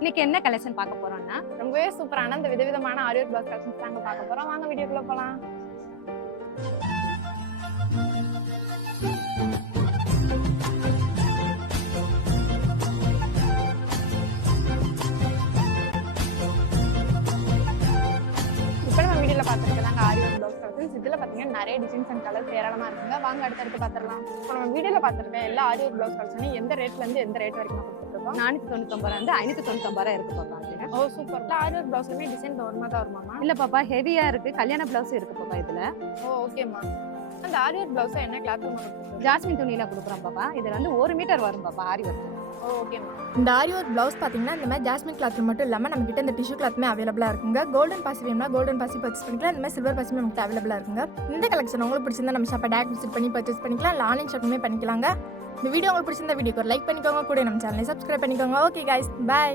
இன்னைக்கு என்ன கலெக்ஷன் பார்க்க போறோம்னா ரொம்பவே சூப்பரான அந்த விதவிதமான ஆரி ஒர்க் பிளவுஸ் கலெக்ஷன்ஸ் தாங்க பார்க்க போறோம். வாங்க வீடியோக்குள்ள போலாம். இப்போ நம்ம வீடியோல பார்த்துருக்கதாங்க ஆரி ஒர்க் பிளவுஸ் கலெக்ஷன்ஸ். இதுல பாத்தீங்கன்னா நிறைய டிசைன்ஸ் அண்ட் கலர்ஸ் ஏராளமா இருக்குங்க. வாங்க அடுத்தடுத்து பார்த்துடலாம். இப்போ நம்ம வீடியோல பார்த்துருக்க எல்லா ஆரி ஒர்க் பிளவுஸ் கலெக்ஷனும் எந்த ரேட்ல இருந்து எந்த ரேட் வரைக்கும் கொடுத்துருக்கோம்? 499 இருந்து 599 இருக்கு பாப்பா. ஓ சூப்பர். ஆரி ஒர்க் பிளவுஸ்லயுமே டிசைன் ஒருமா தான் வருமாமா? இல்ல பாப்பா, ஹெவியா இருக்கு. கல்யாண பிளவுஸ் இருக்கு பாப்பா இதுல. ஓ ஓகேம்மா. அந்த ஆரி ஒர்க் பிளவுஸ் என்ன கிளாத் கொடுத்துருக்கோம்? ஜாஸ்மின் துணியில கொடுக்குறோம் பாப்பா. இதுல வந்து 1 மீட்டர் வரும் பாப்பா ஆரி ஒர்க். ஓ ஓகேம்மா. இந்த ஆரி ஒர்க் பிளவுஸ் பார்த்தீங்கன்னா இந்த மாதிரி ஜாஸ்மின் கிளாத் மட்டும் இல்லாமல் நம்ம கிட்ட இந்த டிஷ்யூ கிளாத்துமே அவைலபிளாக இருக்குங்க. கோல்டன் பாசி வேணும்னா கோல்டன் பாசி பர்ச்சேஸ் பண்ணிக்கலாம். இந்த மாதிரி சில்வர் பாசிமே நமக்கு அவைலபிளாக இருக்குங்க. இந்த கலெக்ஷன் உங்களுக்கு பிடிச்சிருந்தா நம்ம ஷாப்பை டேரக்ட் விசிட் பண்ணி பர்ச்சேஸ் பண்ணிக்கலாம். இல்லை ஆன்லைன் ஷாப்பிங்குமே பண்ணிக்கலாங்க. இந்த வீடியோ உங்களுக்கு பிடிச்சிருந்த வீடியோக்கு ஒரு லைக் பண்ணிக்கோங்க, கூட நம்ம சேனலை சப்ஸ்கிரைப் பண்ணிக்கோங்க. Okay guys, by.